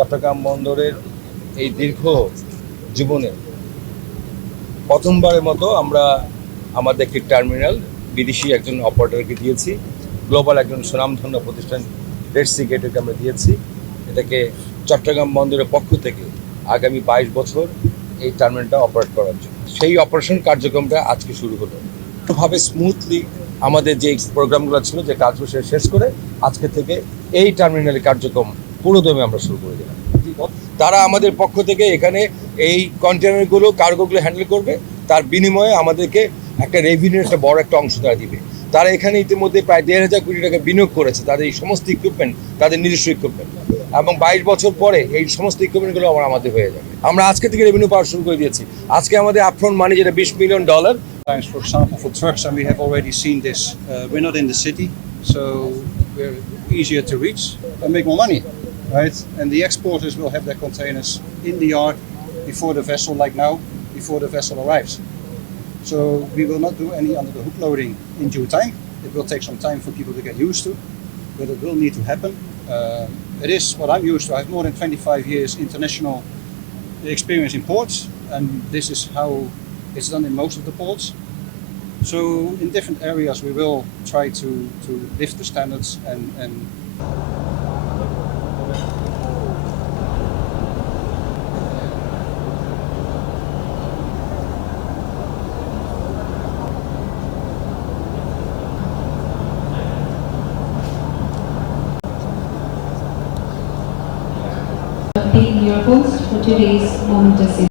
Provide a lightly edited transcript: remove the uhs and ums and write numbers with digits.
চট্টগ্রাম বন্দরের এই দীর্ঘ জীবনে প্রথমবারের মতো আমরা আমাদের একটি টার্মিনাল বিদেশি একজন অপারেটরকে দিয়েছি, গ্লোবাল একজন সুনামধন্য প্রতিষ্ঠান রেড সি গেটকে আমরা দিয়েছি। এটাকে চট্টগ্রাম বন্দরের পক্ষ থেকে আগামী 22 বছর এই টার্মিনালটা অপারেট করার জন্য সেই অপারেশন কার্যক্রমটা আজকে শুরু হলো। ভাবে স্মুথলি আমাদের যে প্রোগ্রামগুলো ছিল, যে কাজগুলো শেষ করে আজকে থেকে এই টার্মিনালের কার্যক্রম পুরোদমে আমরা শুরু করে দিলাম। তারা আমাদের পক্ষ থেকে এখানে এই কন্টেনারগুলো কার্গোগুলো হ্যান্ডেল করবে, তার বিনিময়ে আমাদেরকে একটা রেভিনিউর একটা বড় একটা অংশ তারা দিবে। তারা এখানে ইতিমধ্যে প্রায় 1,500 কোটি টাকা বিনিয়োগ করেছে তাদের এই সমস্ত ইকুইপমেন্ট, তাদের নিজস্ব ইকুইপমেন্ট, এবং 22 বছর পরে এই সমস্ত ইকুইপমেন্টগুলো আমাদের হয়ে যাবে। আমরা আজকে থেকে রেভিনিউ পাওয়া শুরু করে দিয়েছি। আজকে আমাদের আপফ্রন্ট মানি যেটা $20 million. For example, for trucks, and we have already seen this. We're not in the city, so we're easier to reach and make more money, right? And the exporters will have their containers in the yard before the vessel, like now, before the vessel arrives. So we will not do any under the hook loading in due time. It will take some time for people to get used to, but it will need to happen. It is what I'm used to. I have more than 25 years international experience in ports, and this is how it's done in most of the ports. So in different areas we will try to lift the standards and being your host for today's Momentous